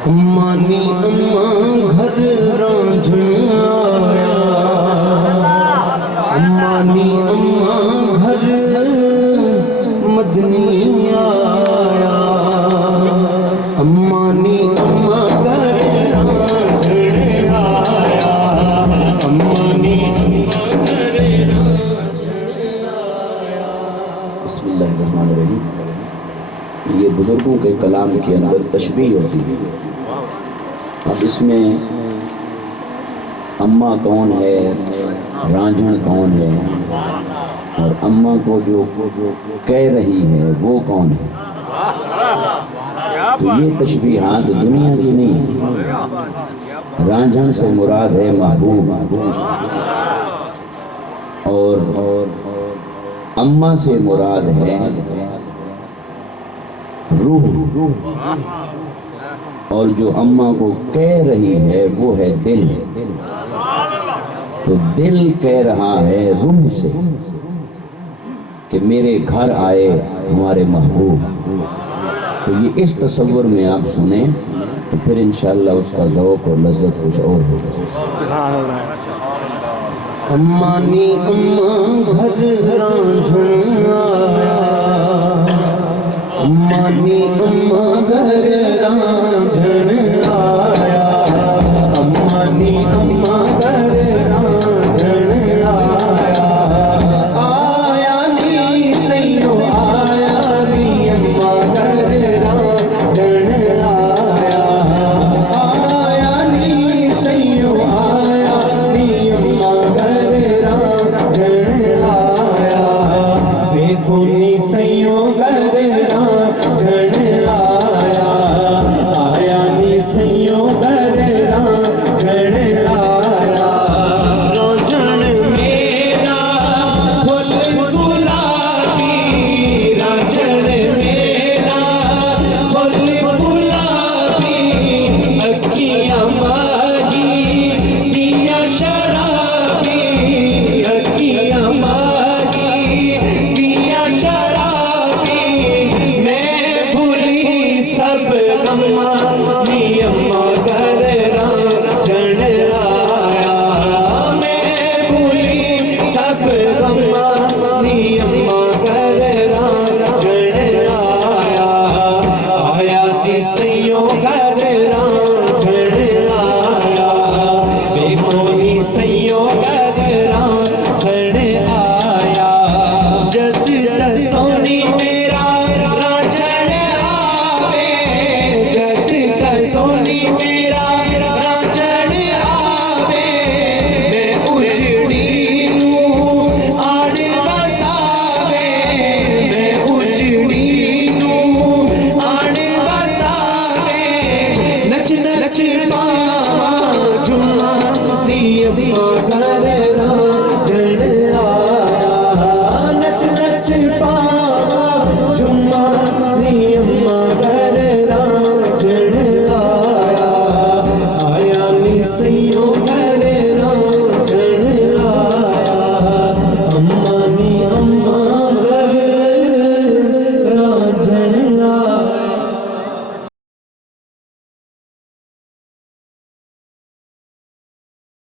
अम्मा नी अम्मा घर रांझण आया, अम्मा नी अम्मा घर मदनी आया, अम्मा नी अम्मा घर रांझण आया, अम्मा नी अम्मा घर रांझण आया। बिस्मिल्लाहिर्रहमानिर्रहीम। ये बुजुर्गों के कलाम के अंदर तशबीह होती है। अब इसमें अम्मा कौन है, रांझण कौन है और अम्मा को जो कह रही है वो कौन है, तो ये तशबीहात दुनिया की नहीं है। रांझण से मुराद है महबूब और अम्मा से मुराद है रूह, और जो अम्मा को कह रही है वो है दिल। तो दिल कह रहा है रूह से कि मेरे घर आए हमारे महबूब। तो ये इस तस्वुर में आप सुने तो फिर इंशाअल्लाह उसका ज़ौक़ और लज़्ज़त कुछ और होगा। अम्मा नी अम्मा घर रांझण आया, अम्मा नी अम्मा घर रांझण आया, अम्मा नी अम्मा घर रांझण आया, आया नी सैयो आया नी अम्मा घर रांझण आया, आया नी सैयो आया नी अम्मा घर रांझण आया, देखो नी सैयो घर रांझण आया, आया नी सैयो